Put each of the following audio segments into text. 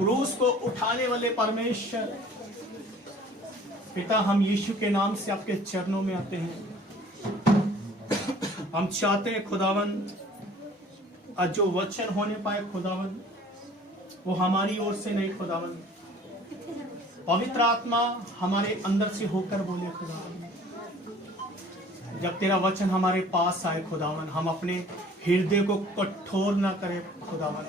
क्रूस को उठाने वाले परमेश्वर पिता, हम यीशु के नाम से आपके चरणों में आते हैं। हम चाहते हैं खुदावन, आज जो वचन होने पाए खुदावन, वो हमारी ओर से नहीं खुदावन, पवित्र आत्मा हमारे अंदर से होकर बोले खुदावन। जब तेरा वचन हमारे पास आए खुदावन, हम अपने हृदय को कठोर ना करें खुदावन।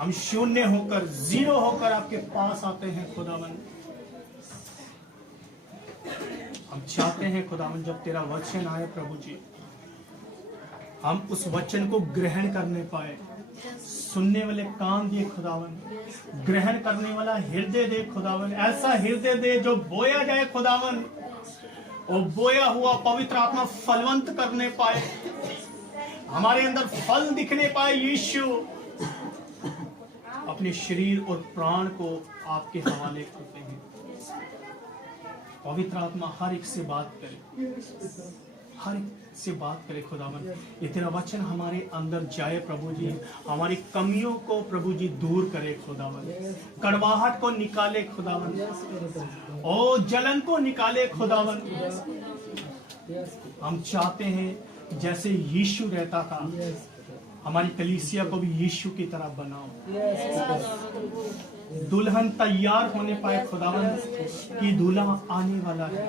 हम शून्य होकर, जीरो होकर आपके पास आते हैं खुदावन। हम चाहते हैं खुदावन, जब तेरा वचन आए प्रभु जी, हम उस वचन को ग्रहण करने पाए। सुनने वाले कान दिए खुदावन, ग्रहण करने वाला हृदय दे खुदावन। ऐसा हृदय दे जो बोया जाए खुदावन, और बोया हुआ पवित्र आत्मा फलवंत करने पाए, हमारे अंदर फल दिखने पाए। यीशु अपने शरीर और प्राण को आपके हवाले करते हैं। पवित्र आत्मा हर एक से बात करे, हर एक से बात करे खुदावन। ये तेरा वचन हमारे अंदर जाए प्रभु जी, हमारी कमियों को प्रभु जी दूर करे खुदावन, कड़वाहट को निकाले खुदावन, और जलन को निकाले खुदावन। हम चाहते हैं जैसे यीशु रहता था, हमारी कलीसिया को भी यीशु की तरह बनाओ। दुल्हन तैयार होने पाए खुदावन, कि दूल्हा आने वाला है।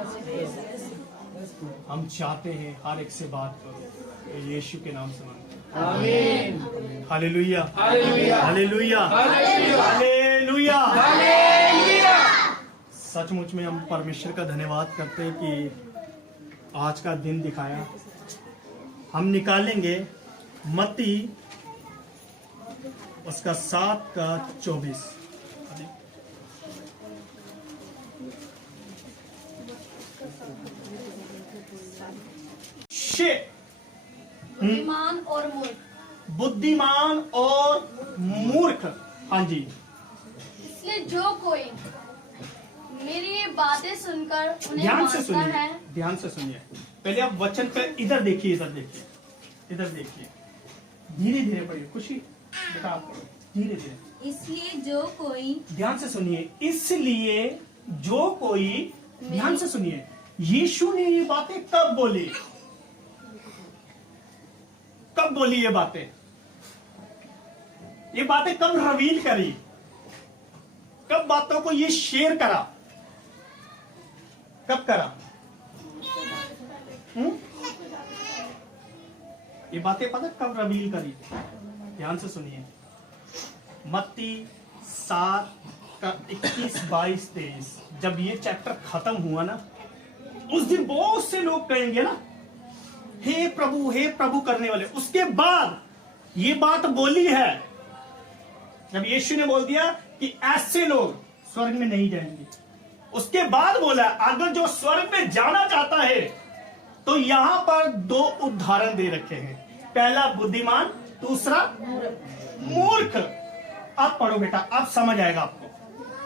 हम चाहते हैं हर एक से बात करो, यीशु के नाम से मांगते हैं, आमीन। Hallelujah, hallelujah, hallelujah, hallelujah. सचमुच में हम परमेश्वर का धन्यवाद करते हैं कि आज का दिन दिखाया। हम निकालेंगे मत्ती उसका 7:24। बुद्धिमान और मूर्ख, बुद्धिमान और मूर्ख। हाँ जी। इसलिए जो कोई मेरी ये बातें सुनकर उन्हें ध्यान से मानता सुनिए, है। ध्यान से सुनिए। पहले आप वचन पे इधर देखिए, इधर देखिए, इधर देखिए। धीरे धीरे पढ़िए, खुशी बेटा आप पढ़ो धीरे धीरे। इसलिए जो कोई, ध्यान से सुनिए, इसलिए जो कोई, ध्यान से सुनिए, यीशु ने ये बातें कब बोली? कब बोली ये बातें? ये बातें कब रिवील करी? कब बातों को ये शेयर करा? कब करा? ये बातें पता कब रिवील करी? ध्यान से सुनिए, मत्ती 7:21-22-23। जब ये चैप्टर खत्म हुआ ना, उस दिन बहुत से लोग कहेंगे ना, हे प्रभु करने वाले। उसके बाद ये बात बोली है, जब यीशु ने बोल दिया कि ऐसे लोग स्वर्ग में नहीं जाएंगे। उसके बाद बोला, अगर जो स्वर्ग में जाना चाहता है तो यहां पर 2 उदाहरण दे रखे हैं। पहला बुद्धिमान, दूसरा मूर्ख। आप पढ़ो बेटा, आप समझ आएगा आपको।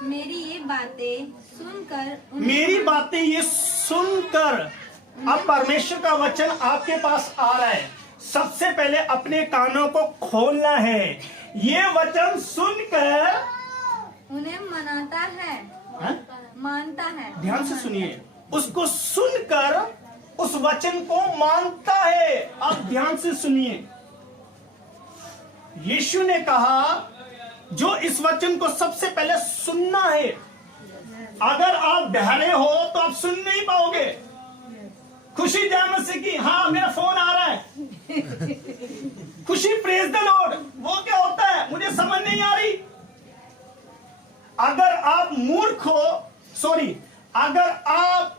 मेरी ये बातें सुनकर, मेरी बातें ये सुनकर, अब परमेश्वर का वचन आपके पास आ रहा है। सबसे पहले अपने कानों को खोलना है। ये वचन सुनकर उन्हें मनाता है, मानता है। ध्यान से सुनिए, उसको सुनकर उस वचन को मानता है। आप ध्यान से सुनिए, यीशु ने कहा जो इस वचन को सबसे पहले सुनना है। अगर आप बहरे हो तो आप सुन नहीं पाओगे। खुशी जय मसीह की, हाँ मेरा फोन आ रहा है। खुशी प्रेज द लॉर्ड, वो क्या होता है मुझे समझ नहीं आ रही। अगर आप मूर्ख हो, सॉरी, अगर आप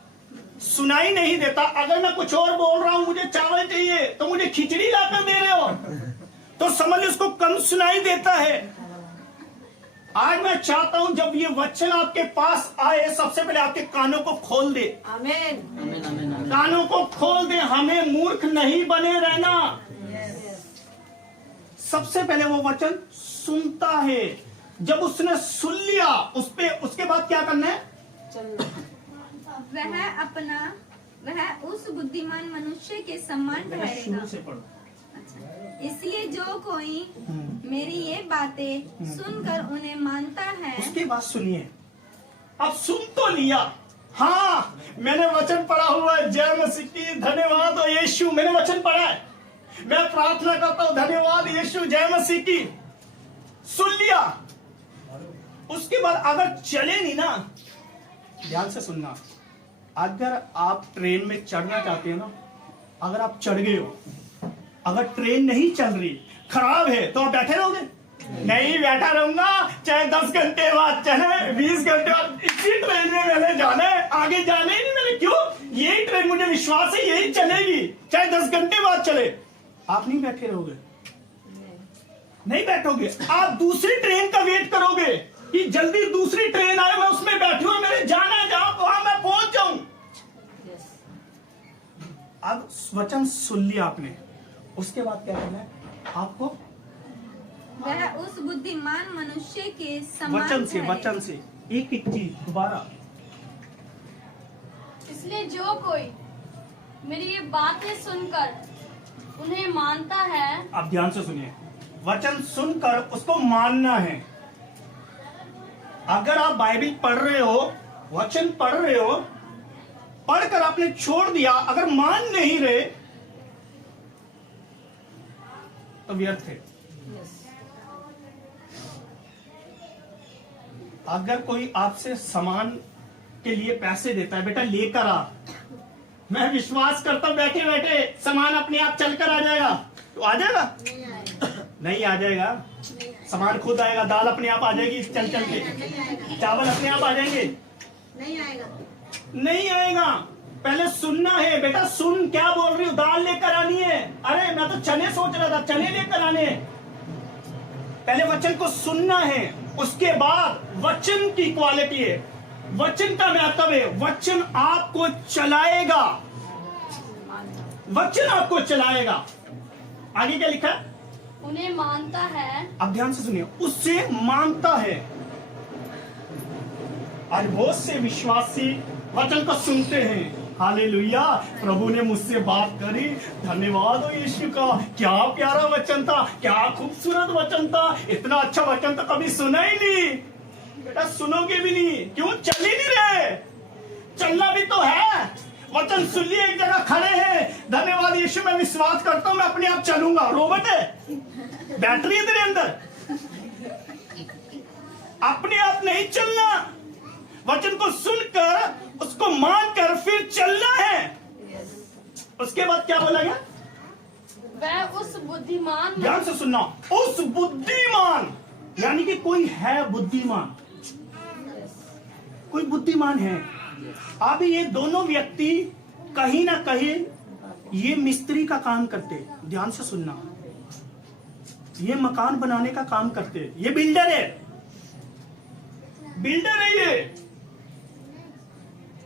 सुनाई नहीं देता, अगर मैं कुछ और बोल रहा हूं, मुझे चावल चाहिए तो मुझे खिचड़ी लाकर दे रहे हो, तो समझ उसको कम सुनाई देता है। आज मैं चाहता हूं जब ये वचन आपके पास आए, सबसे पहले आपके कानों को खोल दे। आमीन, कानों को खोल दे। हमें मूर्ख नहीं बने रहना। सबसे पहले वो वचन सुनता है। जब उसने सुन लिया, उसके बाद क्या करना है? वह उस बुद्धिमान मनुष्य के समान ठहरेगा। शुरू से पढ़ो। इसलिए जो कोई मेरी ये बातें सुनकर उन्हें मानता है, उसके बाद सुनिए, अब सुन तो लिया, हाँ मैंने वचन पढ़ा हुआ है, जय मसीह की, धन्यवाद हो यीशु, मैंने वचन पढ़ा है, मैं प्रार्थना करता हूं, धन्यवाद यीशु, जय मसीह की, सुन लिया। उसके बाद अगर चले नहीं ना, ध्यान से सुनना, अगर आप ट्रेन में चढ़ना चाहते हो ना, अगर आप चढ़ गए हो, अगर ट्रेन नहीं चल रही, खराब है, तो आप बैठे रहोगे? नहीं बैठा रहूंगा, चाहे 10 घंटे बाद चले, 20 घंटे बाद, इसी ट्रेन में मैंने जाना है, आगे जाना ही नहीं मैंने, क्यों? यही ट्रेन, मुझे विश्वास है यही चलेगी, चाहे 10 घंटे बाद चले। आप नहीं बैठे रहोगे, नहीं बैठोगे, आप दूसरी ट्रेन का वेट करोगे कि जल्दी दूसरी ट्रेन आए, मैं उसमें बैठूं और मैंने जाना है जहां वहां मैं पहुंच जाऊं। अब वचन सुन लिया आपने, उसके बाद क्या करना है आपको? वह उस बुद्धिमान मनुष्य के समान वचन से एक चीज दोबारा। इसलिए जो कोई मेरी ये बातें सुनकर उन्हें मानता है, आप ध्यान से सुनिए, वचन सुनकर उसको मानना है। अगर आप बाइबल पढ़ रहे हो, वचन पढ़ रहे हो, पढ़कर आपने छोड़ दिया, अगर मान नहीं रहे तो व्यर्थ है। अगर कोई आपसे सामान के लिए पैसे देता है, बेटा लेकर आ, मैं विश्वास करता हूं बैठे बैठे सामान अपने आप चलकर आ जाएगा, तो आ जाएगा? नहीं आ जाएगा, सामान खुद आएगा, दाल अपने आप आ जाएगी चल चल के, चावल अपने आप आ जाएंगे, नहीं आएगा, नहीं आएगा। पहले सुनना है, बेटा सुन, क्या बोल रही हूँ, दाल लेकर आनी है, अरे मैं तो चने सोच रहा था, चने लेकर आने हैं। पहले वचन को सुनना है, उसके बाद वचन की क्वालिटी है, वचन का महत्व है, वचन आपको चलाएगा, वचन आपको चलाएगा। आगे क्या लिखा है? उन्हें मानता है। अब ध्यान से सुनिए, उससे मानता है। आज बहुत से विश्वासी वचन को सुनते हैं, हालेलुया, प्रभु ने मुझसे बात करी, धन्यवाद हो यीशु का, क्या प्यारा वचन था, क्या खूबसूरत वचन था, इतना अच्छा वचन तो कभी सुना ही नहीं। बेटा सुनोगे भी नहीं, क्यों? चल ही नहीं रहे, चलना भी तो है। वचन सुन लिए, एक जगह खड़े हैं, धन्यवाद यीशु, मैं विश्वास करता हूं मैं अपने आप चलूंगा, रोबोट है, बैटरी है तेरे अंदर, अपने आप नहीं चलना, वचन को सुनकर उसको मानकर फिर चलना है। उसके बाद क्या बोला गया? वह उस बुद्धिमान, ध्यान से सुनना, उस बुद्धिमान, यानी कि कोई है बुद्धिमान, कोई बुद्धिमान है। अब ये दोनों व्यक्ति कहीं ना कहीं ये मिस्त्री का काम करते, ध्यान से सुनना, ये मकान बनाने का काम करते, ये बिल्डर है, बिल्डर है ये,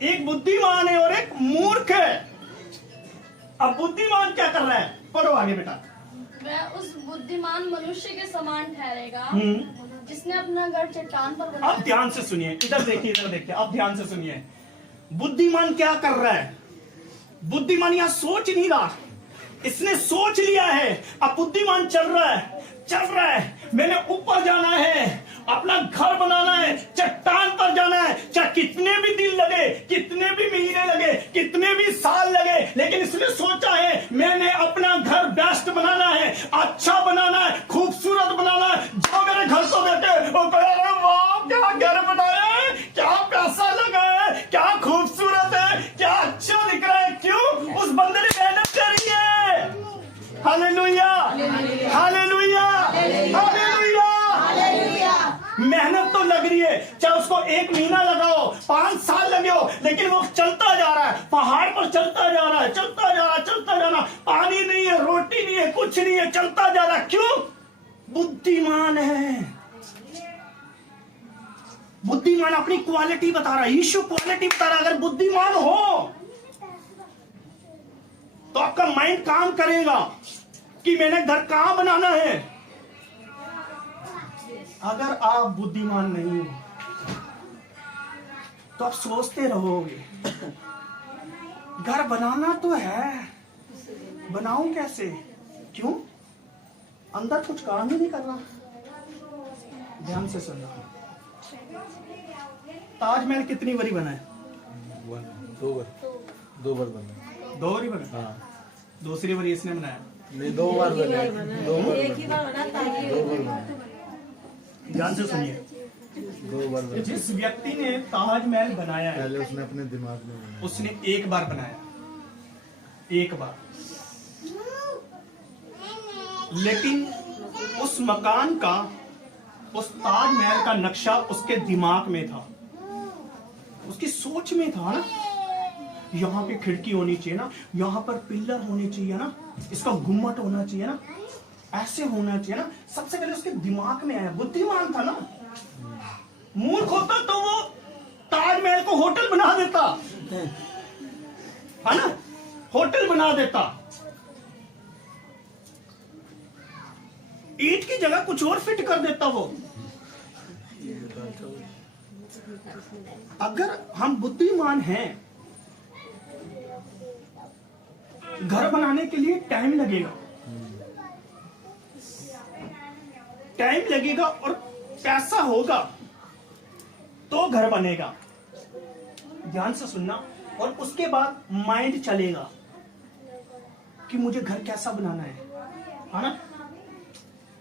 एक बुद्धिमान है और एक मूर्ख है। अब बुद्धिमान क्या कर रहा है? पढ़ो आगे बेटा। वह उस बुद्धिमान मनुष्य के समान ठहरेगा जिसने अपना घर चट्टान पर बनाया। अब ध्यान से सुनिए, इधर देखिए, इधर देखिए, अब ध्यान से सुनिए, बुद्धिमान क्या कर रहा है? बुद्धिमान यहां सोच नहीं रहा, इसने सोच लिया है, अब बुद्धिमान चल रहा है, चल रहा है, मैंने ऊपर जाना है, अपना घर बनाना है, चट्टान पर जाना है, चाहे कितने भी दिन लगे, कितने भी महीने लगे, कितने भी साल लगे, लेकिन इसने सोचा है मैंने अपना घर बेस्ट बनाना है, अच्छा बनाना है, खूबसूरत बनाना है। जो मेरे घर को देखे वो कहे अरे वाह क्या घर बनाया है, क्या पैसा लगा है, क्या खूबसूरत है, क्या अच्छा दिख रहा है। क्यों? उस बंदे ने मेहनत करी है। Hallelujah, hallelujah, hallelujah. मेहनत तो लग रही है, चाहे उसको 1 महीना लगाओ, 5 साल लगे हो, लेकिन वो चलता जा रहा है, पहाड़ पर चलता जा रहा है, चलता जा रहा है, चलता जा रहा है, पानी नहीं है, रोटी नहीं है, कुछ नहीं है, चलता जा रहा है। क्यों? बुद्धिमान है, बुद्धिमान अपनी क्वालिटी बता रहा है, यीशु क्वालिटी बता रहा है। अगर बुद्धिमान हो तो आपका माइंड काम करेगा कि मैंने घर कहां बनाना है। अगर आप बुद्धिमान नहीं हो तो आप सोचते रहोगे घर बनाना तो है, बनाऊं कैसे? क्यों? अंदर कुछ काम ही नहीं कर रहा। ध्यान से सुनना। ताजमहल कितनी बारी बना है? 2 बार बना। 2 बारी बना। हाँ, दूसरी बारी इसने बनाया। नहीं 2 बार बना। 2 बार एक ही बार बना ताकि 2 बार बना। ध्यान से सुनिए। 2 बार बना। जिस व्यक्ति ने ताजमहल बनाया है, पहले उसने अपने दिमाग में बनाया। उसने एक बार बनाया, एक बार। लेकिन उस मकान का, उस ताजमहल का नक्शा उसके दिमाग में था, उसकी सोच में था ना। यहाँ पे खिड़की होनी चाहिए ना, यहाँ पर पिलर होने चाहिए ना, इसका गुम्मट होना चाहिए ना, ऐसे होना चाहिए ना। सबसे पहले उसके दिमाग में आया। बुद्धिमान था ना। मूर्ख होता तो वो ताजमहल को होटल बना देता, है ना, होटल बना देता। ईंट की जगह कुछ और फिट कर देता वो। अगर हम बुद्धिमान हैं, घर बनाने के लिए टाइम लगेगा, टाइम लगेगा और पैसा होगा तो घर बनेगा। ध्यान से सुनना। और उसके बाद माइंड चलेगा कि मुझे घर कैसा बनाना है ना।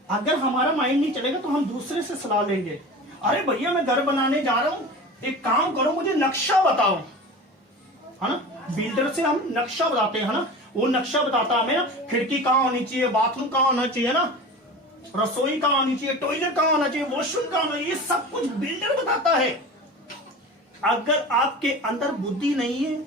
अगर हमारा माइंड नहीं चलेगा तो हम दूसरे से सलाह लेंगे। अरे भैया मैं घर बनाने जा रहा हूं, एक काम करो मुझे नक्शा बताओ, है ना। बिल्डर से हम नक्शा बताते हैं ना, वो नक्शा बताता हमें ना, खिड़की कहाँ होनी चाहिए, बाथरूम कहाँ होना चाहिए ना, रसोई कहाँ होनी चाहिए, टॉयलेट कहाँ होना चाहिए, वॉशरूम कहाँ होना चाहिए, ये सब कुछ बिल्डर बताता है। अगर आपके अंदर बुद्धि नहीं है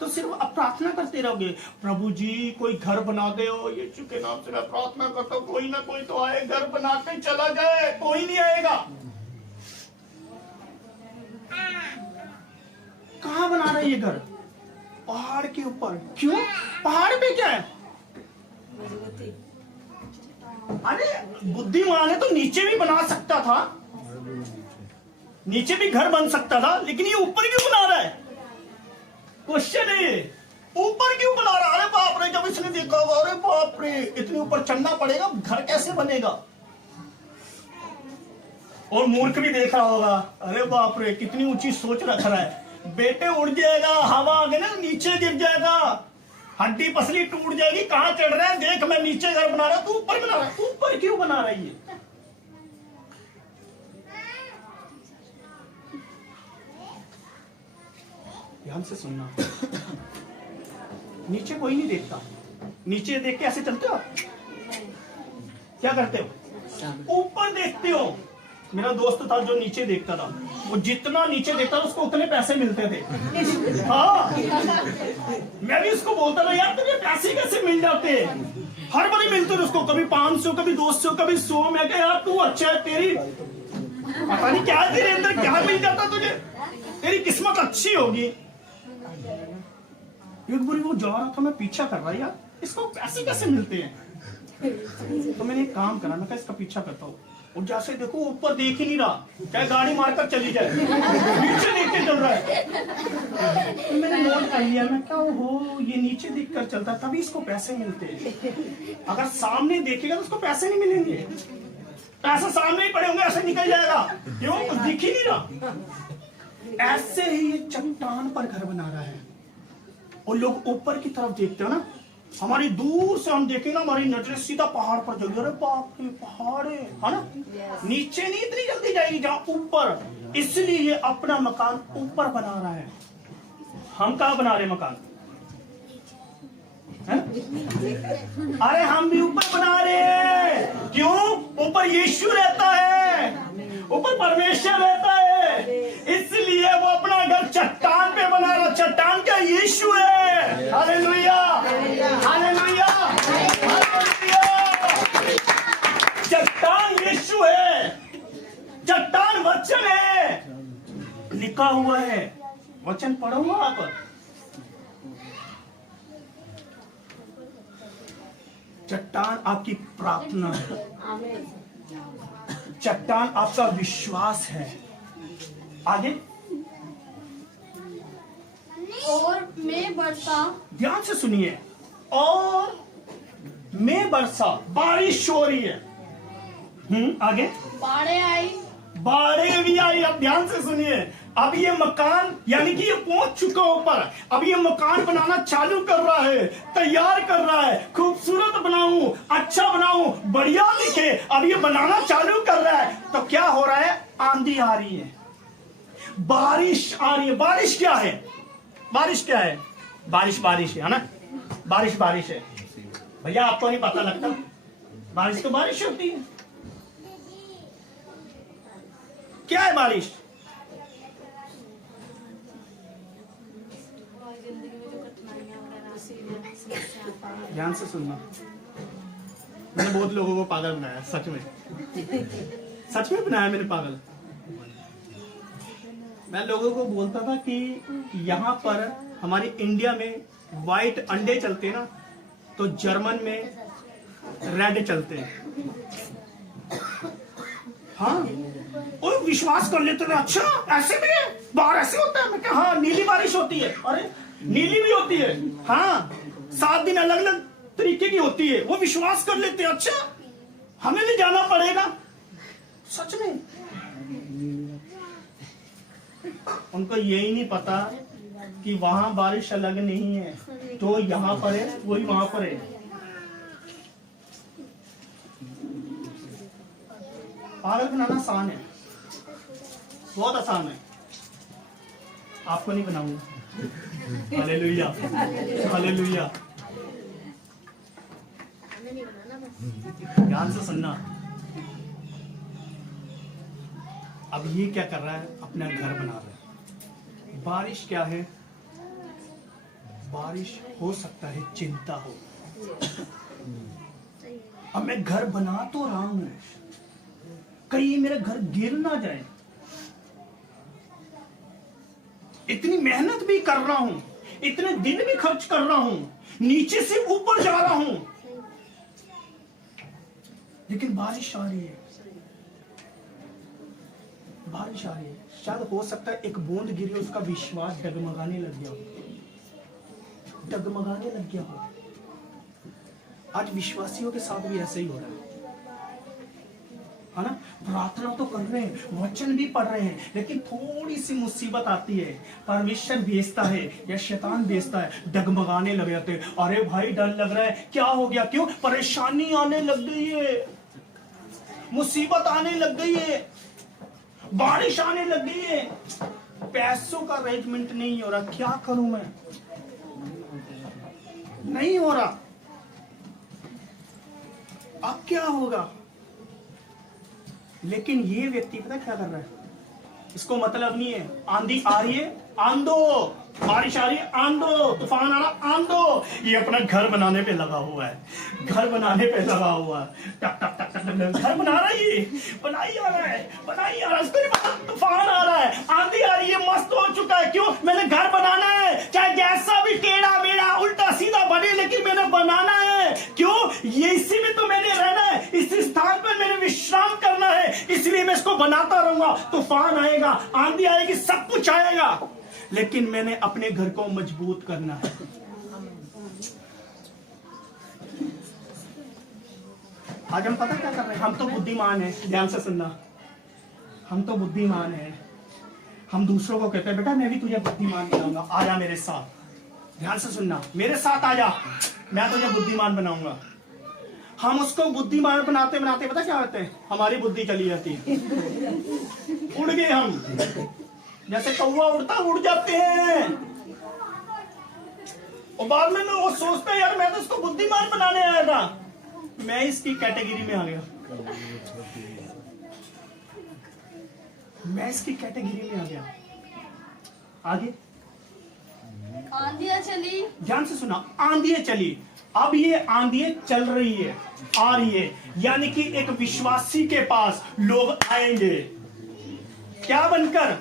तो सिर्फ आप प्रार्थना करते रहोगे, प्रभु जी कोई घर बना दे, यीशु के नाम से मैं प्रार्थना करता हूँ, कोई ना कोई तो आए, घर बना के चला जाए। कोई नहीं आएगा। कहाँ बना रहे ये घर? पहाड़ के ऊपर। क्यों? पहाड़ पे क्या है? अरे बुद्धिमान है तो नीचे भी बना सकता था, नीचे भी घर बन सकता था, लेकिन ये ऊपर क्यों बना रहा है? क्वेश्चन है, ऊपर क्यों बना रहा है? अरे बाप रे, जब इसने देखा होगा, अरे बाप रे इतने ऊपर चढ़ना पड़ेगा, घर कैसे बनेगा? और मूर्ख भी देख रहा होगा, अरे बाप रे कितनी ऊंची सोच रख रहा है, बेटे उड़ जाएगा, हवा आ गई ना नीचे गिर जाएगा, हड्डी पसली टूट जाएगी, कहां चढ़ रहा है, देख मैं नीचे घर बना रहा हूं, तू ऊपर बना रहा है। ऊपर क्यों बना रहा है? ये ध्यान से सुनना। नीचे कोई नहीं देखता, नीचे देख के ऐसे चलते हो, क्या करते हो? ऊपर देखते हो। मेरा दोस्त था जो नीचे देखता था, वो जितना नीचे देखता था उसको उतने पैसे मिलते थे। हाँ, मैं भी उसको बोलता था यार तुझे पैसे कैसे मिल जाते? हर बार मिलते थे उसको, कभी 500, कभी 200, कभी 100। मैं कहा यार तू अच्छा है, तेरी पता नहीं क्या तेरे अंदर क्या मिल जाता तुझे, तेरी किस्मत अच्छी होगी। एक बारी वो जा रहा था, मैं पीछा कर रहा यार इसको पैसे कैसे मिलते हैं। तो मैंने एक काम करा, मैं कहा इसका पीछा करता हूँ। और जैसे देखो ऊपर देख ही नहीं रहा, चाहे गाड़ी मारकर चली जाए, नीचे देख के चल रहा है। तो मैंने नोट कर लिया, मैं क्या हो ये नीचे देख कर चलता, तभी इसको पैसे मिलते हैं। अगर सामने देखेगा तो उसको पैसे नहीं मिलेंगे, पैसे सामने ही पड़े होंगे, ऐसे निकल जाएगा। क्यों? कुछ दिख ही नहीं रहा। ऐसे ही ये चट्टान पर घर बना रहा है। और लोग ऊपर की तरफ देखते हो ना, हमारी दूर से हम देखें ना, हमारी नजर सीधा पहाड़ पर जाएगी, अरे बाप रे पहाड़ है ना। नीचे नहीं इतनी जल्दी जाएगी जहां ऊपर। इसलिए ये अपना मकान ऊपर बना रहा है। हम कहाँ बना रहे मकान? है? अरे हम भी ऊपर बना रहे हैं। क्यों? ऊपर यीशु रहता है, ऊपर परमेश्वर रहता है, इसलिए वो अपना घर चट्टान पे बना रहा। चट्टान क्या? यीशु है। Hallelujah, hallelujah, hallelujah. चट्टान यीशु है, चट्टान वचन है, लिखा हुआ है। वचन पढ़ो आप। चट्टान आपकी प्रार्थना है, चट्टान आपका विश्वास है। आगे, और मैं बढ़ता, ध्यान से सुनिए, और मैं बरसा, बारिश हो रही है। आगे बाढ़े आई, बाढ़े भी आई। अब ध्यान से सुनिए, अब ये मकान यानी कि ये पहुंच चुका ऊपर, अब ये मकान बनाना चालू कर रहा है, तैयार कर रहा है, खूबसूरत बनाऊं, अच्छा बनाऊं, बढ़िया दिखे, अब ये बनाना चालू कर रहा है। तो क्या हो रहा है? आंधी आ रही है, बारिश आ रही है। बारिश क्या है? बारिश क्या है? बारिश बारिश है ना, बारिश बारिश है। भैया आपको नहीं पता लगता? बारिश तो बारिश होती है। क्या है बारिश? ध्यान से सुनना, मैंने बहुत लोगों को पागल बनाया, सच में, सच में बनाया मैंने पागल। मैं लोगों को बोलता था कि यहाँ पर हमारे इंडिया में व्हाइट अंडे चलते हैं ना, तो जर्मन में रेड चलते हैं। हाँ, और विश्वास कर लेते थे, अच्छा ऐसे भी है, बाहर ऐसे होता है। मैं कहा हाँ, नीली बारिश होती है। अरे नीली भी होती है, हाँ, 7 दिन अलग अलग तरीके की होती है। वो विश्वास कर लेते हैं, अच्छा हमें भी जाना पड़ेगा। सच में उनको यही नहीं पता कि वहां बारिश अलग नहीं है, तो यहाँ पर है वही वहां पर है। पागल बनाना आसान है, बहुत आसान है, आपको नहीं बनाऊंगा। Hallelujah, hallelujah. ध्यान से सुनना, अब ये क्या कर रहा है? अपना घर बना रहा है। बारिश क्या है? बारिश हो सकता है चिंता हो। अब मैं घर बना तो रहा हूं, कहीं मेरा घर गिर ना जाए। इतनी मेहनत भी कर रहा हूं, इतने दिन भी खर्च कर रहा हूं, नीचे से ऊपर जा रहा हूं, लेकिन बारिश आ रही है, बारिश आ रही है। शायद हो सकता है एक बूंद गिरी, उसका विश्वास डगमगाने लग गया हो, डगमगाने लग गया हो। आज विश्वासियों के साथ भी ऐसे ही हो रहा है ना? प्रार्थना तो कर रहे हैं, वचन भी पढ़ रहे हैं, लेकिन थोड़ी सी मुसीबत आती है, परमेश्वर भेजता है या शैतान भेजता है, डगमगाने लग जाते हैं। अरे भाई डर लग रहा है, क्या हो गया? क्यों? परेशानी आने लग गई है, मुसीबत आने लग गई है, बारिश आने लग गई है, पैसों का अरेंजमेंट नहीं हो रहा, क्या करूं मैं? नहीं हो रहा, अब क्या होगा? लेकिन ये व्यक्ति पता क्या कर रहा है? इसको मतलब नहीं है, आंधी आ रही है आंदो, बारिश आ रही है आंदो, तूफान आ रहा आंदो। ये अपना घर बनाने पे लगा हुआ है, घर बनाने पे लगा हुआ है, टक टक टक टक टक, घर बना रहा है, ये बनाई आ रहा है, बनाई आ रहा है। इसको नहीं पता तूफान आ रहा है, आंधी आ रही है, मस्त हो चुका है। क्यों? मैंने घर बनाना है, चाहे जैसा भी टेढ़ा मेढ़ा उल्टा सीधा बने, लेकिन मैंने बनाना है। क्यों? ये इसी में तो मैंने रहना है, इस स्थान पर मैंने विश्राम करना है, इसलिए मैं इसको बनाता रहूंगा। तूफान आएगा, आंधी आएगी, सब कुछ आएगा, लेकिन मैंने अपने घर को मजबूत करना है। आज हम पता क्या कर रहे हैं? हम तो बुद्धिमान हैं, ध्यान से सुनना, हम तो बुद्धिमान हैं। हम दूसरों को कहते हैं बेटा मैं भी तुझे बुद्धिमान बनाऊंगा, आजा मेरे साथ। ध्यान से सुनना, मेरे साथ आजा, मैं तुझे बुद्धिमान बनाऊंगा। हम उसको बुद्धिमान बनाते बनाते पता क्या होते हैं? हमारी बुद्धि चली जाती है, उड़ गए हम, जैसे कौवा उड़ता उड़ जाते हैं, और बाद में वो सोचते हैं यार मैं तो इसको बुद्धिमान बनाने आया था, मैं इसकी कैटेगरी में आ गया, मैं इसकी कैटेगरी में आ गया। आगे आंधियां चली, ध्यान से सुना, आंधियां चली। अब ये आंधियां चल रही है, आ रही है, यानी कि एक विश्वासी के पास लोग आएंगे, क्या बनकर?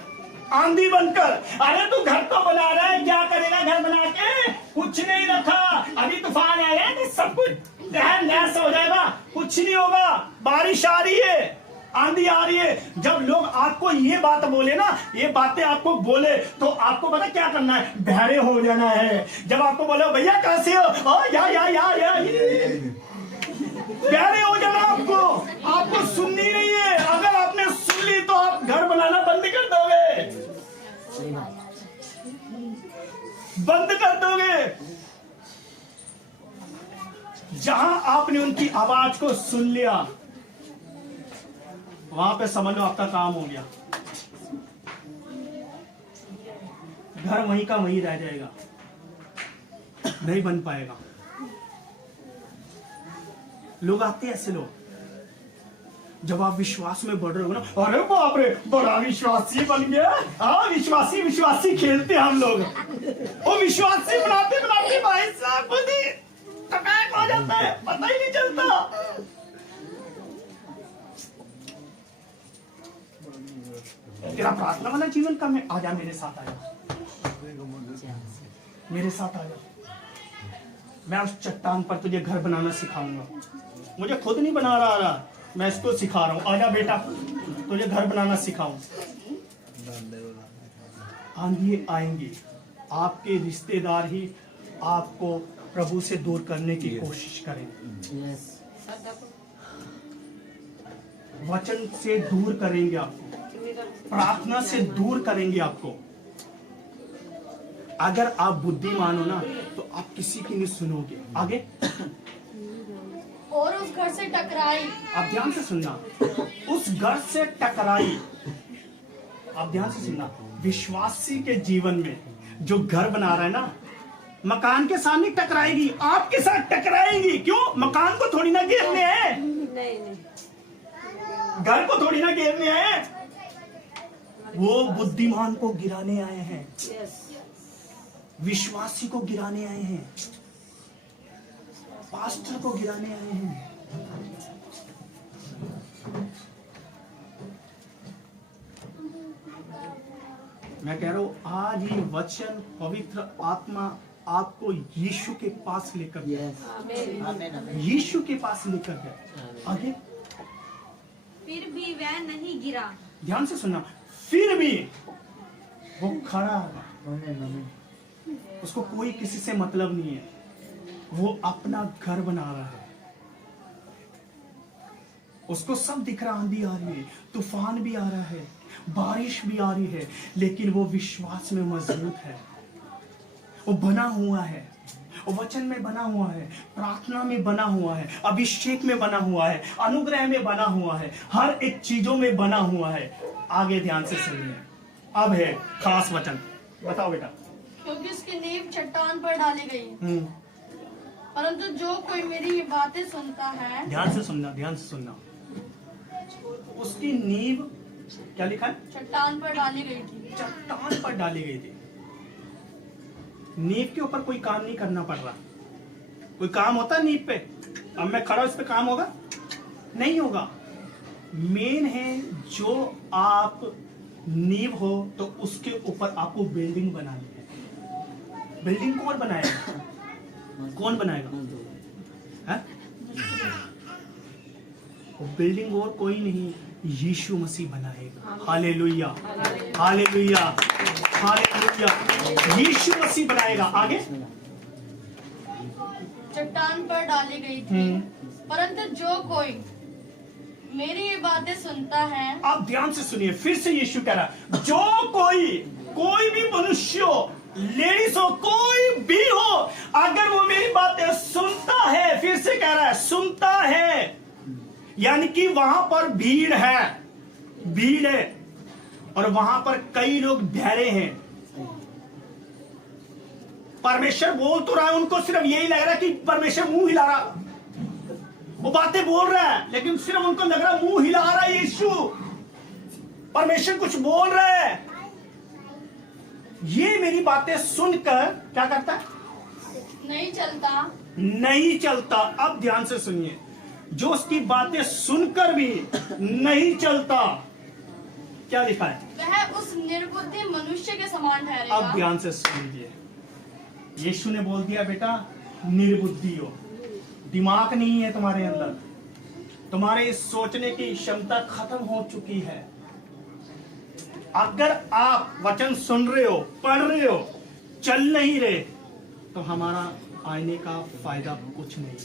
आंधी बनकर। अरे तू घर तो बना रहा है, क्या करेगा घर बना के? कुछ नहीं रखा, अभी तूफान आएगा तो सब कुछ तहस नहस हो जाएगा, कुछ नहीं होगा। बारिश आ रही है, आंधी आ रही है। जब लोग आपको ये बात बोले ना, ये बातें आपको बोले, तो आपको पता क्या करना है? बहरे हो जाना है। जब आपको बोले भैया कैसे हो, या जहां आपने उनकी आवाज को सुन लिया, वहां पे समझ लो आपका काम हो गया। घर वहीं का वहीं रह जाएगा, नहीं बन पाएगा। लोग आते हैं ऐसे लोग, जब आप विश्वास में बढ़ रहे हो ना, अरे बाप रे बड़ा विश्वासी बन गया। हाँ, विश्वासी विश्वासी खेलते हैं हम लोग। वो विश्वासी बनाते बनाते भाई साहब खुद ही थकान हो जाता है, पता ही नहीं चलता। तेरा प्रार्थना वाला जीवन कम है, आजा मेरे साथ, आजा मेरे साथ आजा। मैं उस चट्टान पर तुझे घर बनाना सिखाऊंगा। मुझे खुद नहीं बना रहा, मैं इसको सिखा रहा हूँ। आजा बेटा, तुझे घर बनाना सिखाऊं। आंधी आएंगी, आपके रिश्तेदार ही आपको प्रभु से दूर करने की कोशिश करेंगे। वचन से दूर करेंगे आपको, प्रार्थना से दूर करेंगे आपको। अगर आप बुद्धिमान हो ना, तो आप किसी की नहीं सुनोगे। आगे, और उस घर से टकराई। आप ध्यान से सुनना, उस घर से टकराई। आप ध्यान से सुनना, विश्वासी के जीवन में जो घर बना रहा है ना, मकान के साथ नहीं टकराएगी, आपके साथ टकराएंगी। क्यों? मकान को थोड़ी ना घेरने हैं, नहीं, घर को थोड़ी ना घेरने हैं। वो बुद्धिमान को गिराने आए हैं, विश्वासी को गिराने आए हैं, पास्टर को गिराने आए हैं। मैं कह रहा हूं, आज ही वचन पवित्र आत्मा आपको यीशु के पास लेकर गया, यीशु के पास लेकर गया। आगे, फिर भी वह नहीं गिरा। ध्यान से सुनना, फिर भी वो खड़ा है। उसको कोई किसी से मतलब नहीं है, वो अपना घर बना रहा है। उसको सब दिख रहा, आंधी आ रही है, तूफान भी आ रहा है, बारिश भी आ रही है, लेकिन वो विश्वास में मजबूत है। वो बना हुआ है, वो वचन में बना हुआ है, प्रार्थना में बना हुआ है, अभिषेक में बना हुआ है, अनुग्रह में बना हुआ है, हर एक चीजों में बना हुआ है। आगे ध्यान से सुनिए, अब है खास वचन। बताओ बेटा। क्योंकि उसकी नींव चट्टान पर डाली गई, परंतु जो कोई मेरी ये बातें सुनता है। ध्यान से सुनना, ध्यान से सुनना। उसकी नींव क्या लिखा है? चट्टान पर डाली गई थी। चट्टान पर डाली गई थी। नींव के ऊपर कोई काम नहीं करना पड़ रहा। कोई काम होता है नींव पे? अब मैं खड़ा, इस पे काम होगा? नहीं होगा। मेन है, जो आप नींव हो तो उसके ऊपर आपको बिल्डिंग बनानी है। बिल्डिंग कौन बनाएगा? कौन बनाएगा? है? बिल्डिंग और कोई नहीं, यीशु मसीह बनाएगा। Hallelujah, hallelujah, hallelujah. Yeshu Masih बनाएगा। आगे, चट्टान पर डाली गई थी, परंतु जो कोई मेरी ये बातें सुनता है। आप ध्यान से सुनिए, फिर से यीशु कह रहा है, जो कोई भी मनुष्य हो, लेडीज हो, कोई भी हो, अगर वो मेरी बातें सुनता है, फिर से कह रहा है सुनता है, यानी कि वहां पर भीड़ है और वहां पर कई लोग धैर्य हैं। परमेश्वर बोल तो रहा है, उनको सिर्फ यही लग रहा है कि परमेश्वर मुंह हिला रहा, वो बातें बोल रहा है, लेकिन सिर्फ उनको लग रहा है मुंह हिला रहा है यीशु, परमेश्वर कुछ बोल रहा है। ये मेरी बातें सुनकर क्या करता है? नहीं चलता। अब ध्यान से सुनिए, जो उसकी बातें सुनकर भी नहीं चलता, क्या लिखा है? वह उस निर्बुद्धि मनुष्य के समान ठहरेगा। अब ध्यान से सुनिए, यीशु ने बोल दिया, बेटा निर्बुद्धि हो, दिमाग नहीं है तुम्हारे अंदर, तुम्हारे सोचने की क्षमता खत्म हो चुकी है। अगर आप वचन सुन रहे हो, पढ़ रहे हो, चल नहीं रहे, तो हमारा आने का फायदा कुछ नहीं।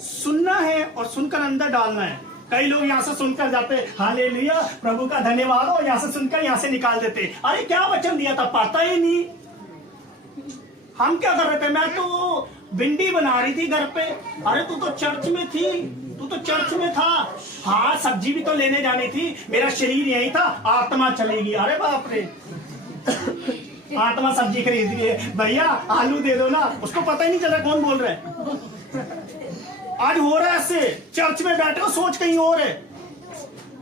सुनना है और सुनकर अंदर डालना है। कई लोग यहाँ से सुनकर जाते, हालेलुया प्रभु का धन्यवाद हो, यहाँ से सुनकर यहाँ से निकाल देते। अरे क्या वचन दिया था पता ही नहीं। हम क्या कर रहे थे, मैं तो भिंडी बना रही थी घर पे। अरे तू तो चर्च में थी, तू तो चर्च में था। हाँ सब्जी भी तो लेने जानी थी, मेरा शरीर यही था, आत्मा चलेगी। अरे बाप रे आत्मा सब्जी खरीद रही है, भैया आलू दे दो ना। उसको पता ही नहीं चला कौन बोल रहा है। आज हो रहा है ऐसे, चर्च में बैठे हो सोच कहीं और है।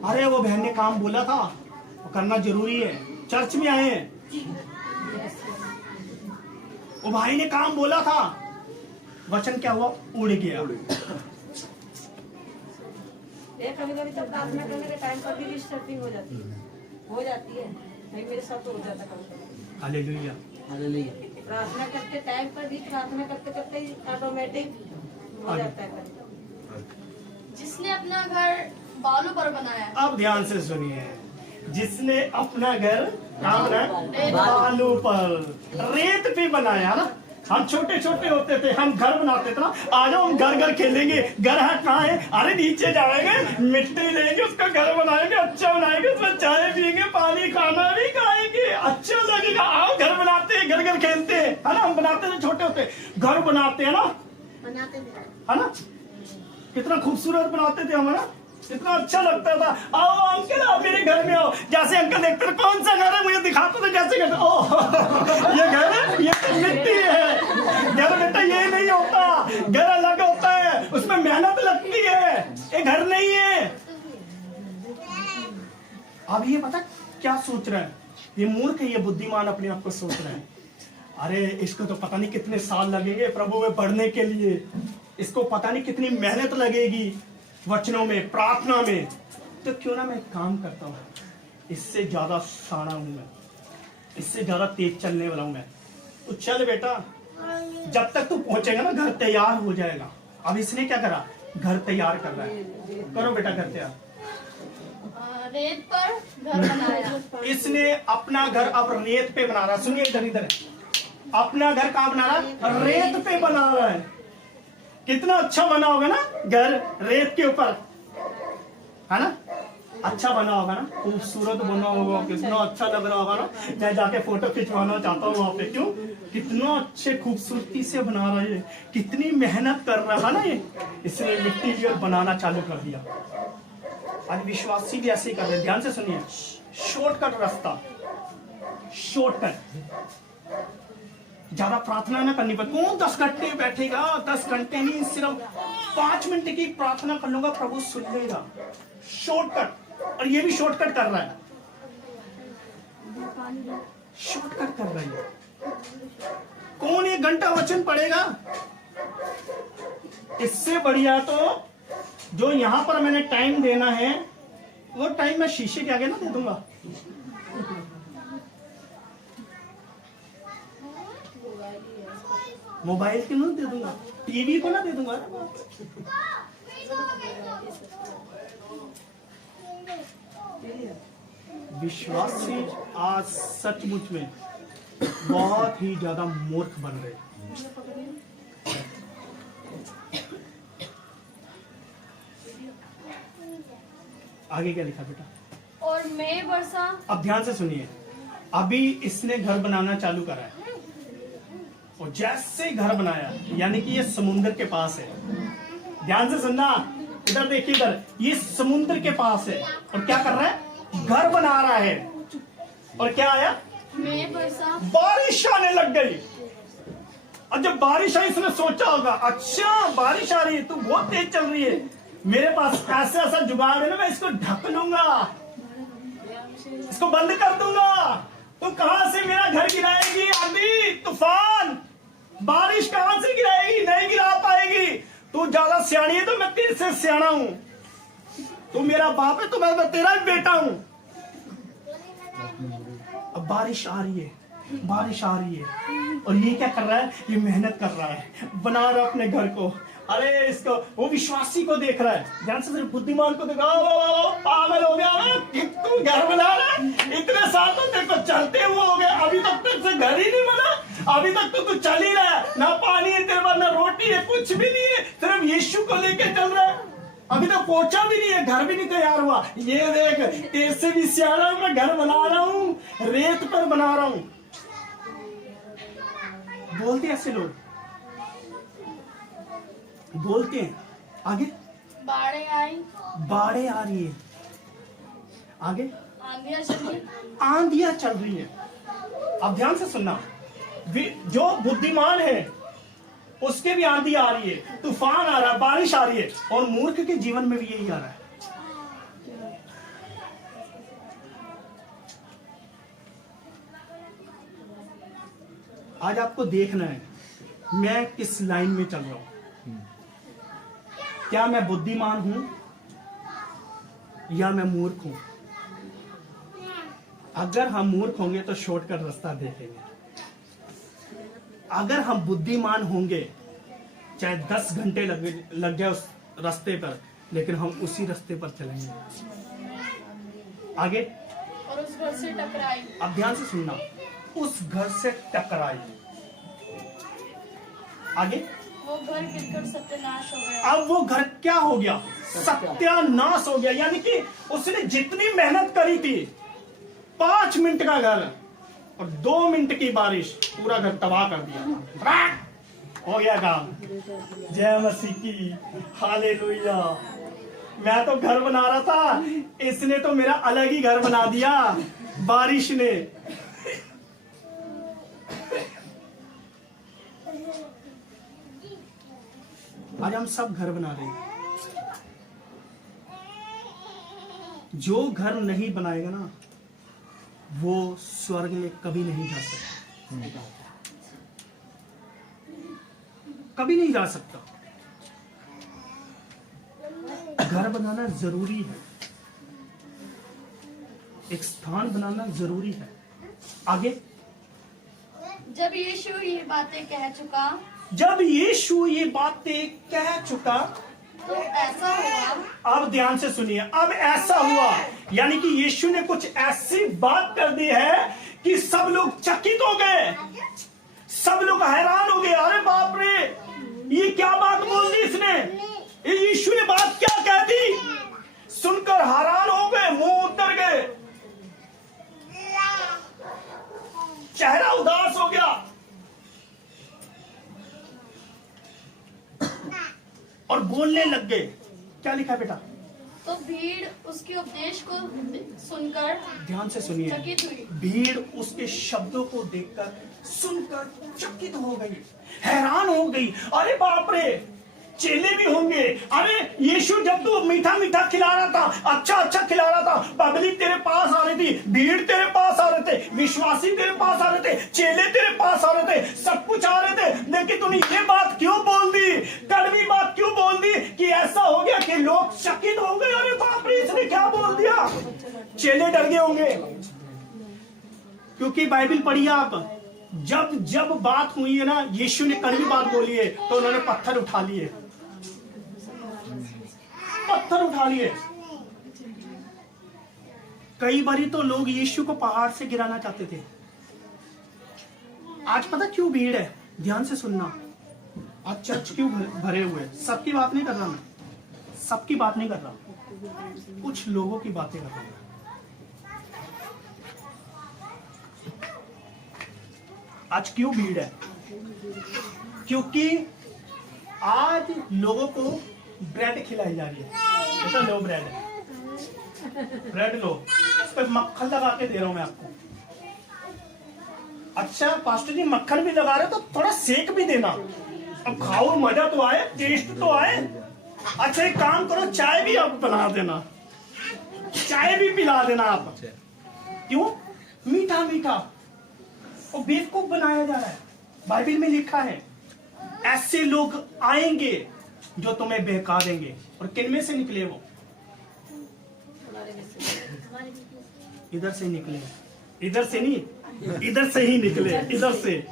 अरे वो बहन ने काम बोला था, वो करना जरूरी है। चर्च में आए हैं, वो भाई ने काम बोला था, वचन क्या हुआ, उड़ गया। कभी कभी तो प्रार्थना करने के टाइम पर भी डिस्टर्बिंग हो जाती है भाई, मेरे साथ तो हो जाता है। Hallelujah hallelujah. प्रार्थना करते टाइम पर भी प्रार्थना करते करते ही ऑटोमेटिक हो जाता है। जिसने अपना घर बालू पर बनाया, अब ध्यान से सुनिए, जिसने अपना घर बालू पर रेत पे बनाया ना। हम छोटे छोटे होते थे, हम घर बनाते थे ना, आ जाओ हम घर घर खेलेंगे। घर है कहाँ है, अरे नीचे जाएंगे, मिट्टी लेंगे, उसका घर बनाएंगे, अच्छा बनाएंगे, उसमें चाय पियेंगे, पानी खाना भी खाएंगे, अच्छा लगेगा। आओ घर बनाते हैं, घर घर खेलते हैं, है ना। हम बनाते थे छोटे होते, घर बनाते हैं ना, है ना। कितना खूबसूरत बनाते थे हम, है ना, कितना अच्छा लगता था। आओ अंकल आप मेरे घर में आओ। जैसे अंकल देखते थे कौन सा घर है, मुझे दिखाते थे जैसे कहते, ओह ये घर है, ये तो मिट्टी है। घर बेटा ये नहीं होता, घर अलग होता है, उसमें मेहनत लगती है, ये घर नहीं है। अब ये पता क्या सोच रहा है, ये मूर्ख है, ये बुद्धिमान अपने आप को सोच रहा है, अरे इसको तो पता नहीं कितने साल लगेंगे प्रभु में बढ़ने के लिए, इसको पता नहीं कितनी मेहनत लगेगी वचनों में, प्रार्थना में, तो क्यों ना मैं काम करता हूँ। इससे ज्यादा शाना हूं मैं, इससे ज्यादा तेज चलने वाला हूं मैं। तो चल बेटा, जब तक तू पहुंचेगा ना घर तैयार हो जाएगा। अब इसने क्या करा, घर तैयार कर रहा है। करो बेटा घर तैयार। रेत पर घर बनाया। इसने अपना घर अब रेत पे बना रहा। सुनिए इधर इधर, अपना घर कहाँ बना रहा, रेत पे बना रहा है। कितना अच्छा बना होगा ना घर, रेत के ऊपर, है ना। अच्छा बना होगा ना, खूबसूरत बना होगा, कितना अच्छा लग रहा होगा ना। मैं जाके फोटो खिंचवाना चाहता हूँ वहां पे। क्यों, कितना अच्छे खूबसूरती से बना रहा है, कितनी मेहनत कर रहा है ना ये। इसने मिट्टी भी बनाना चालू कर दिया। आज विश्वासी भी ऐसे ही कर रहे हैं। ध्यान से सुनिए, शॉर्टकट रास्ता, शॉर्टकट। ज्यादा प्रार्थना ना करनी पड़ती। कौन 10 घंटे बैठेगा, 10 घंटे नहीं, सिर्फ 5 मिनट की प्रार्थना कर लूंगा, प्रभु सुन लेगा। शॉर्टकट, और ये भी शॉर्टकट कर रहा है, शॉर्टकट कर रहा है। कौन 1 घंटा वचन पढ़ेगा, इससे बढ़िया तो जो यहां पर मैंने टाइम देना है, वो टाइम मैं शीशे के आगे ना दे दूंगा। मोबाइल के ना दे दूंगा, टीवी को ना दे दूंगा। विश्वासी आज सचमुच में बहुत ही ज्यादा मूर्ख बन रहे। आगे क्या लिखा बेटा, और मैं वर्षा। अब ध्यान से सुनिए, अभी इसने घर बनाना चालू करा है, और जैसे घर बनाया, यानी कि ये समुद्र के पास है। ध्यान से सुनना, इधर देखिए, इधर ये समुद्र के पास है, और क्या कर रहा है, घर बना रहा है। और क्या आया, मैं वर्षा, बारिश आने लग गई। और जब बारिश आई, इसने सोचा होगा, अच्छा बारिश आ रही है, तो बहुत तेज चल रही है, मेरे पास ऐसा ऐसा जुगाड़ है ना, मैं इसको ढक लूंगा, इसको बंद कर दूंगा। तो कहां से मेरा घर गिराएगी आंधी तूफान, बारिश कहां से गिराएगी, नहीं गिरा पाएगी। तू ज्यादा सियाणी है तो मैं तेरे से सियाना हूं, तू मेरा बाप है तो मैं तेरा भी बेटा हूं। अब बारिश आ रही है, बारिश आ रही है, और ये क्या कर रहा है, ये मेहनत कर रहा है, बना रहा है अपने घर को। अरे इसको, वो विश्वासी को देख रहा है, ध्यान से सिर्फ बुद्धिमान को देखा, पागल हो गया ना, तू घर बना रहा है, इतने साल तो तेरे को चलते हुए हो गए, अभी तक तेरे से घर ही नहीं बना, अभी तक तो तू चल ही रहा है, ना पानी है तेरे पास, ना रोटी है, कुछ भी नहीं है, सिर्फ यीशु को लेके चल रहा है। अभी तो पोछा भी नहीं है, घर भी नहीं तैयार हुआ। ये देख, तेरे से भी सियारा हूं मैं, घर बना रहा हूं, रेत पर बना रहा हूं। बोलते ऐसे लोग बोलते हैं। आगे, बाढ़ें आई, बाढ़ें आ रही है। आगे, आंधियां चली, आंधियां चल रही है। अब ध्यान से सुनना, जो बुद्धिमान है उसके भी आंधी आ रही है, तूफान आ रहा है, बारिश आ रही है, और मूर्ख के जीवन में भी यही आ रहा है। आज आपको देखना है मैं किस लाइन में चल रहा हूं। क्या मैं बुद्धिमान हूं या मैं मूर्ख हूं? अगर हम मूर्ख होंगे तो शॉर्टकट रास्ता देखेंगे। अगर हम बुद्धिमान होंगे, चाहे 10 घंटे लग जाए उस रास्ते पर, लेकिन हम उसी रास्ते पर चलेंगे। आगे, और उस घर से टकराई, अब ध्यान से सुनना, उस घर से टकराई। आगे, वो घर गिरकर सत्यानाश हो गया। अब वो घर क्या हो गया? सत्यानाश हो गया। यानी कि उसने जितनी मेहनत करी थी, 5 मिनट का घर और 2 मिनट की बारिश, पूरा घर तबाह कर दिया। हो गया काम। जय मसीह की, हालेलुया। मैं तो घर बना रहा था, इसने तो मेरा अलग ही घर बना दिया, बारिश ने। आज हम सब घर बना रहे हैं। जो घर नहीं बनाएगा ना, वो स्वर्ग में कभी नहीं जा सकता, कभी नहीं जा सकता। घर बनाना जरूरी है, एक स्थान बनाना जरूरी है। आगे, जब यीशु ये बातें कह चुका, जब यीशु ये बातें कह चुका, तो ऐसा हुआ। अब ध्यान से सुनिए, अब ऐसा हुआ, यानी कि यीशु ने कुछ ऐसी बात कर दी है कि सब लोग चकित हो गए, सब लोग हैरान हो गए। अरे बाप रे, ये क्या बात बोल दी इसने? यीशु ने बात क्या कह दी? सुनकर हैरान हो गए, मुंह उतर गए, चेहरा उदास हो गया और बोलने लग गए। क्या लिखा है बेटा? तो भीड़ उसके उपदेश को सुनकर ध्यान से सुनिए, चकित हुई। भीड़ उसके शब्दों को देखकर, सुनकर चकित हो गई, हैरान हो गई। अरे बाप रे, चेले भी होंगे। अरे यीशु जब तू मीठा मीठा खिला रहा था, अच्छा अच्छा खिला रहा था, पब्लिक तेरे पास आ रही थी, भीड़ तेरे पास आ रहे थे, विश्वासी तेरे पास आ रहे थे, चेले तेरे पास आ रहे थे, सब कुछ आ रहे थे, लेकिन तूने ये बात क्यों बोल दी? कड़वी बात क्यों बोल दी कि ऐसा हो गया कि लोग चकित हो गए? अरे बाप रे, इसने क्या बोल दिया? चेले डर गए होंगे, क्योंकि बाइबल पढ़िए आप, जब जब बात हुई है ना, यीशु ने कड़वी बात बोली है, तो उन्होंने पत्थर उठा लिए, पत्थर उठा लिए। कई बारी तो लोग यीशु को पहाड़ से गिराना चाहते थे। आज पता क्यों भीड़ है? ध्यान से सुनना, आज चर्च क्यों भरे हुए? सबकी बात नहीं कर रहा मैं, सबकी बात नहीं कर रहा, कुछ लोगों की बातें कर रहा हूं। आज क्यों भीड़ है? क्योंकि आज लोगों को ब्रेड खिलाई जा रही है। बेटा लो ब्रेड, ब्रेड लो, इस पर मक्खन लगा के दे रहा हूं मैं आपको। अच्छा पास्टर जी, मक्खन भी लगा रहे तो थोड़ा सेक भी देना, अब खाओ, मजा तो आए, टेस्ट तो आए। अच्छा एक काम करो, चाय भी आप बना देना, चाय भी पिला देना आप। क्यों? मीठा मीठा और बेवकूफ बनाया जा रहा है। बाइबल में लिखा है ऐसे लोग आएंगे जो तुम्हें बहका देंगे। और किन में से निकले वो? इधर से निकले, इधर से नहीं, इधर से ही निकले, इधर से।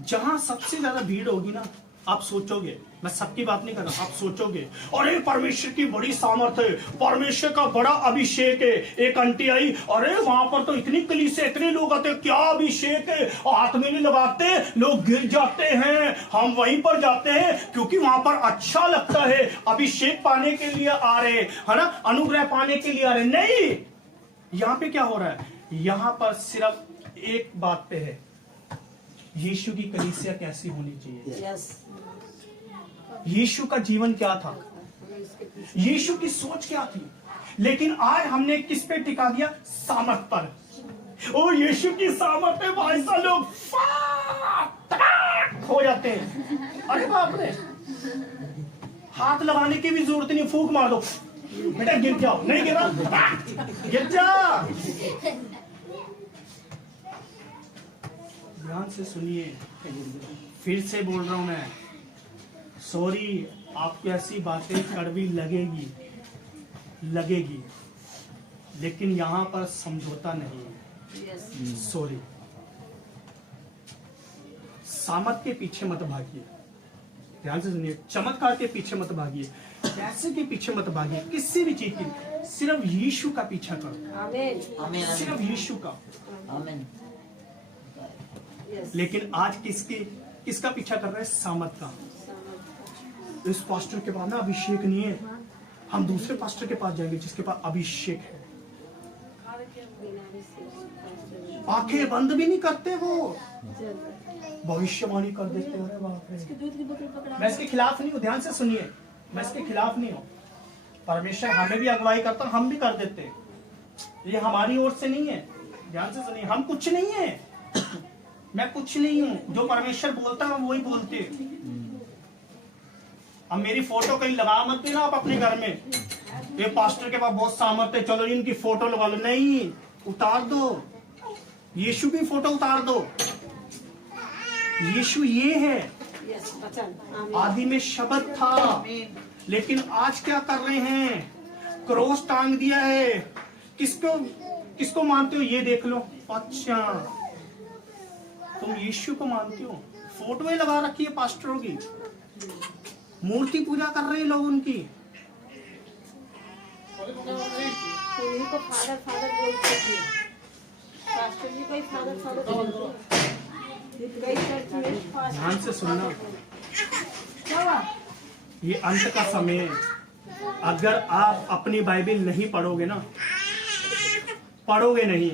जहां सबसे ज्यादा भीड़ होगी ना, आप सोचोगे, मैं सबकी बात नहीं कर रहा, आप सोचोगे अरे परमेश्वर की बड़ी सामर्थ्य है, परमेश्वर का बड़ा अभिषेक है। एक आंटी आई, अरे वहां पर तो इतनी कलीसिया, इतने लोग आते, क्या अभिषेक है, हाथ में नहीं लगाते, लोग गिर जाते हैं, हम वहीं पर जाते हैं क्योंकि वहां पर अच्छा लगता है, अभिषेक पाने के लिए आ रहे है ना, अनुग्रह पाने के लिए आ रहे। नहीं, यहाँ पे क्या हो रहा है, यहाँ पर सिर्फ एक बात पे है, यीशु की कलीसिया कैसी होनी चाहिए, यस, यीशु का जीवन क्या था, यीशु की सोच क्या थी। लेकिन आज हमने किस पे टिका दिया, सामर्थ पर। और यीशु की सामर्थ में भाई साहब लोग हो जाते हैं। अरे बाप रे, हाथ लगाने की भी जरूरत नहीं, फूंक मार दो, बेटा गिर जाओ, नहीं गिरा गिर जा। ध्यान से सुनिए, फिर से बोल रहा हूं मैं, सॉरी, आपको ऐसी बातें कड़वी लगेगी, लेकिन यहां पर समझौता नहीं है। यस, सॉरी, सामर्थ के पीछे मत भागिए, ध्यान से सुनिए, चमत्कार के पीछे मत भागिए, पैसे के पीछे मत भागिए, किसी भी चीज की, सिर्फ यीशु का पीछा करो, आमीन, सिर्फ यीशु का। आमीन। यस, लेकिन आज किसका पीछा कर रहे हैं, सामर्थ का। इस पास्टर के पास ना अभिषेक नहीं है, हम दूसरे पास्टर के पास जाएंगे जिसके पास अभिषेक है। आंखें बंद भी नहीं करते वो, भविष्यवाणी कर देते हैं। अरे बाप रे, मैं इसके खिलाफ नहीं हूँ, ध्यान से सुनिए, मैं इसके खिलाफ नहीं हूँ। परमेश्वर हमें भी अगुवाई करता, हम भी कर देते हैं, ये हमारी ओर से नहीं है। ध्यान से सुनिए, हम कुछ नहीं है, मैं कुछ नहीं हूँ, जो परमेश्वर बोलता है हम वही बोलते हैं। अब मेरी फोटो कहीं लगा मत देना आप अपने घर में, ये पास्टर के पास बहुत सामर्थ्य है, चलो इनकी फोटो लगा लो, नहीं, उतार दो, यीशु की फोटो उतार दो। यीशु ये है, यस, वचन, आमीन, आदि में शब्द था, लेकिन आज क्या कर रहे हैं, क्रॉस टांग दिया है। किसको मानते हो, ये देख लो। अच्छा, तुम यीशु को मानते हो, फोटो ही लगा रखी है पास्टरों की, मूर्ति पूजा कर रहे हैं लोग उनकी। उन्हीं को फादर बोलते थे, पास्टर जी को ही फादर बोलते थे। कई चर्च में ध्यान से सुनना, क्या हुआ? ये अंत का समय है। अगर आप अपनी बाइबल नहीं पढ़ोगे ना, पढ़ोगे नहीं,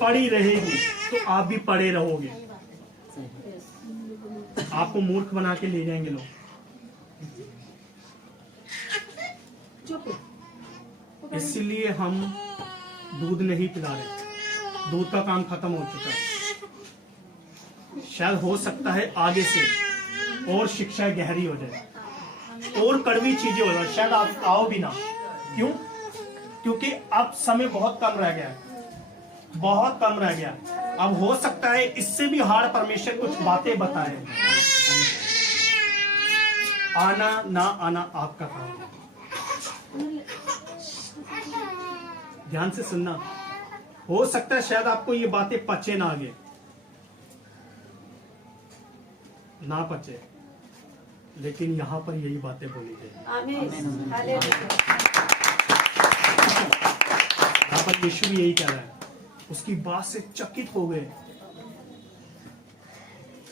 पढ़ी रहेगी तो आप भी पढ़े रहोगे, आपको मूर्ख बना के ले जाएंगे लोग। इसलिए हम दूध नहीं पिला रहे, दूध का काम खत्म हो चुका है। शायद हो सकता है आगे से और शिक्षा गहरी हो जाए, और कड़वी चीजें हो जाए, शायद आप आओ भी ना। क्यों? क्योंकि अब समय बहुत कम रह गया है, बहुत कम रह गया। अब हो सकता है इससे भी हार्ड परमेश्वर कुछ बातें बताए। आना ना आना आपका काम है। ध्यान से सुनना, हो सकता है शायद आपको ये बातें पचे ना, आगे ना पचे, लेकिन यहां पर यही बातें बोली गई। आमीन, हालेलुया, यहाँ पर यीशु भी यही कह रहा है, उसकी बात से चकित हो गए।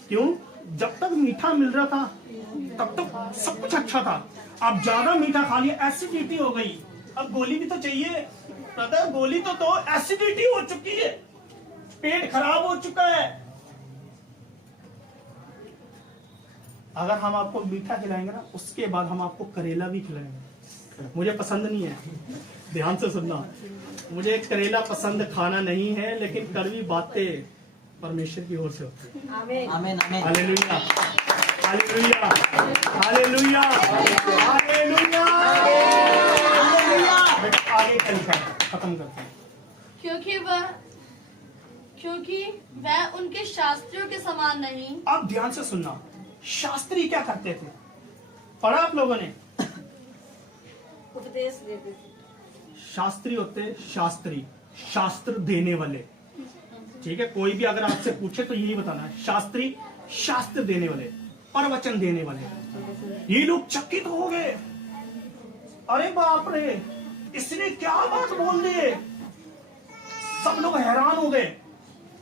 क्यों? जब तक मीठा मिल रहा था तब तक सब कुछ अच्छा था, अब ज्यादा मीठा खा लिया, एसिडिटी हो गई। अब गोली भी तो चाहिए ब्रदर, गोली तो एसिडिटी हो चुकी है, पेट खराब हो चुका है। अगर हम आपको मीठा खिलाएंगे ना, उसके बाद हम आपको करेला भी खिलाएंगे। मुझे पसंद नहीं है, ध्यान से सुनना, मुझे करेला पसंद खाना नहीं है, लेकिन कड़वी बातें परमेश्वर की ओर से होती है। आमीन, आमीन। आमीन। Hallelujah, hallelujah, hallelujah, hallelujah. बेटा आगे का लिखा है, खत्म करते हैं। क्योंकि वह उनके शास्त्रियों के समान नहीं। अब ध्यान से सुनना, शास्त्री क्या करते थे, पढ़ा आप लोगों ने? उपदेश देते थे। शास्त्री होते, शास्त्री, शास्त्र देने वाले। ठीक है, कोई भी अगर आपसे पूछे तो यही बताना है, शास्त्री शास्त्र देने वाले। प्रवचन देने वाले। ये लोग चकित हो गए, अरे बाप रे, इसने क्या बात बोल दी है। सब लोग हैरान हो गए।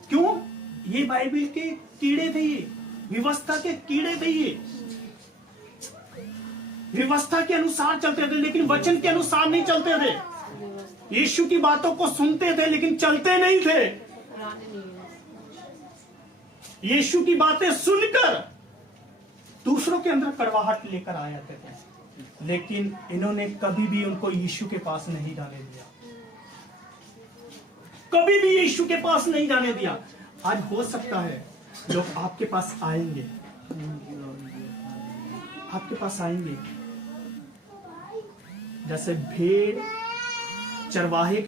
क्यों? ये बाइबल के कीड़े थे, ये व्यवस्था के कीड़े थे, ये व्यवस्था के अनुसार चलते थे लेकिन वचन के अनुसार नहीं चलते थे। यीशु की बातों को सुनते थे लेकिन चलते नहीं थे। यीशु की बातें सुनकर दूसरों के अंदर कड़वाहट लेकर आ जाते थे, लेकिन इन्होंने कभी भी उनको यीशु के पास नहीं जाने दिया, कभी भी यीशु के पास नहीं जाने दिया। आज हो सकता है लोग आपके पास आएंगे, आपके पास आएंगे, जैसे भेड़ चरवाहे